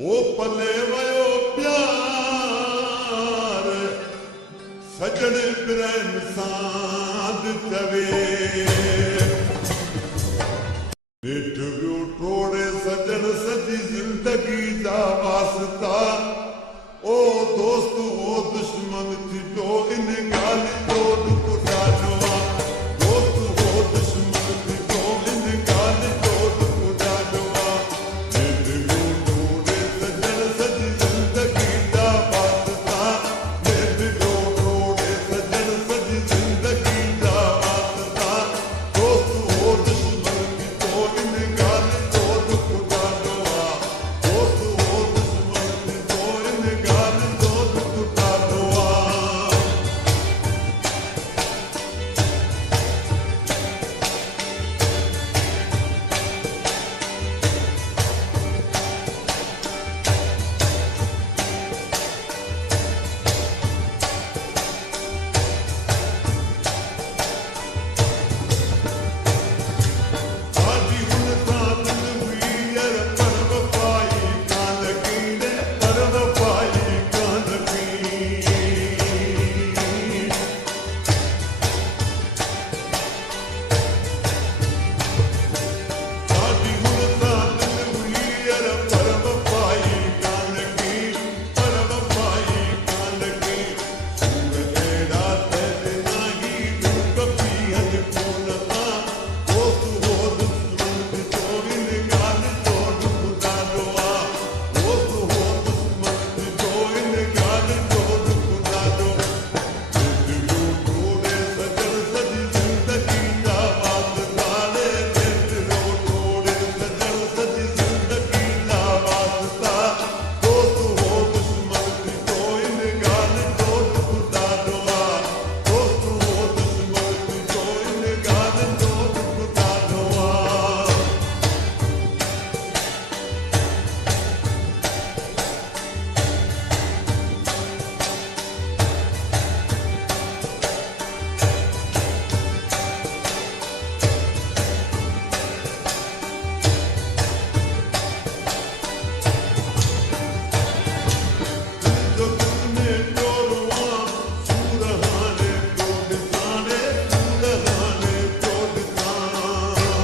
वो पले वयो प्यार सजण पिरन साध चवे ॾिठ वियो टोड़े सजण सजी ज़िंदगी जा वास्ता ओ दोस्त ओ दुश्मन थी जो इन ॻाल्हि जो दुख ॾाढो दोस्त ओ दुश्मन थी जो इन ॻाल्हि जो दुख ॾाढो ॾिठ वियो टोड़े सजण सजी ज़िंदगी जा वास्ता ॾिठ वियो टोड़े सजण सजी ज़िंदगी जा वास्ता दोस्त ओ दुश्मन थी जो इन ॻाल्हि जो दुख ॾाढो दोस्त ओ दुश्मन थी जो इन ॻाल्हि जो दुख ॾाढो आजी हुन सां दिल हुई यार पर वफ़ाई कान की रे पर वफ़ाई कान की आजी हुन सां दिल हुई यार पर वफ़ाई कान की पर वफ़ाई कान की सूर अहिड़ा त नाही दिल कपी हल कोन था दोस्त हो दुश्मन थी जो इन ॻाल्हि जो दुख ॾाढो दोस्त हो दुश्मन थी जो इन ॻाल्हि जो दुख ॾाढो ॾिठ वियो टोड़े सजण सजी ज़िंदगी जा वास्ता ॾिठ वियो टोड़े सजण सजी ज़िंदगी जा वास्ता दोस्त हो दुश्मन थी जो इन ॻाल्हि जो दुख ॾाढो दोस्त हो दुश्मन थी जो इन ॻाल्हि जो दुख ॾाढो जो दिल में ॾोरो सूर हाणे तो ॾिसां सूर हाणे तो ॾिसां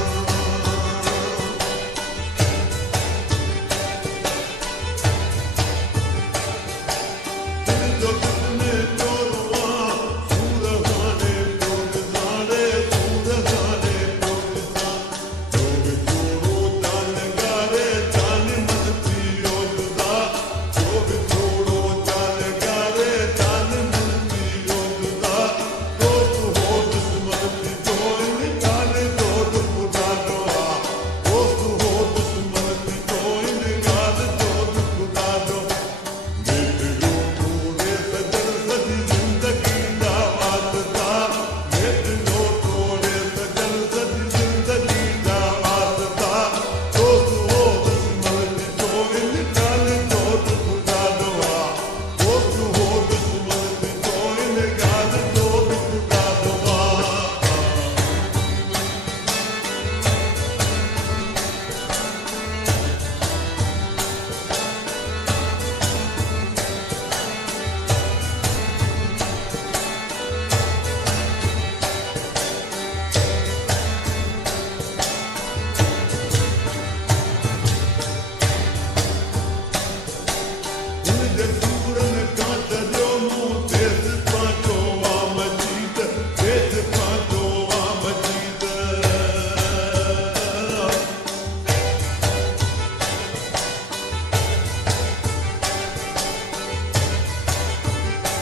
जो दिल में ॾोरो सूर हाणे तो ॾिसां सूर हाणे तो ॾिसां जो विछोड़ो जान गारे जान मन थी वियो जुदा जो विछोड़ो जान गारे जान मन थी वियो जुदा दोस्त हो दुश्मन थी जो इन ॻाल्हि जो दुख ॾाढो दोस्त हो दुश्मन थी जो इन ॻाल्हि जो दुख ॾाढो ॾिठ वियो टोड़े सजण सजी ज़िंदगी जा वास्ता ॾिठ वियो टोड़े सजण सजी ज़िंदगी जा वास्ता दोस्त हो दुश्मन थी जो इन ॻाल्हि जो दुख ॾाढो दोस्त हो दुश्मन थी जो इन ॻाल्हि जो दुख ॾाढो हिन जे सूरन खां तरियो मूं देस पंहिंजो मजीद देस पंहिंजो मजीद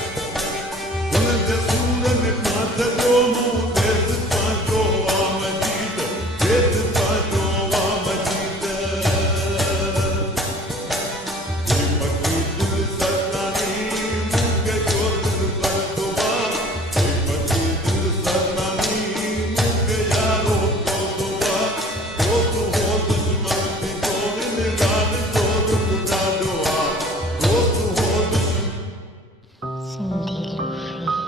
हुन जे सूरन खां तरियो मूं देस पंहिंजो मजीद देस पंहिंजो मजीद दीपक दिल सरदानी मूंखे जो दिल करंदो दीपक दिल सरदानी मूंखे यारो पवंदो दोस्त हो दुश्मन थी जो इन ॻाल्हि जो दुख ॾाढो दोस्त हो दुश्मन Cindy Luffy.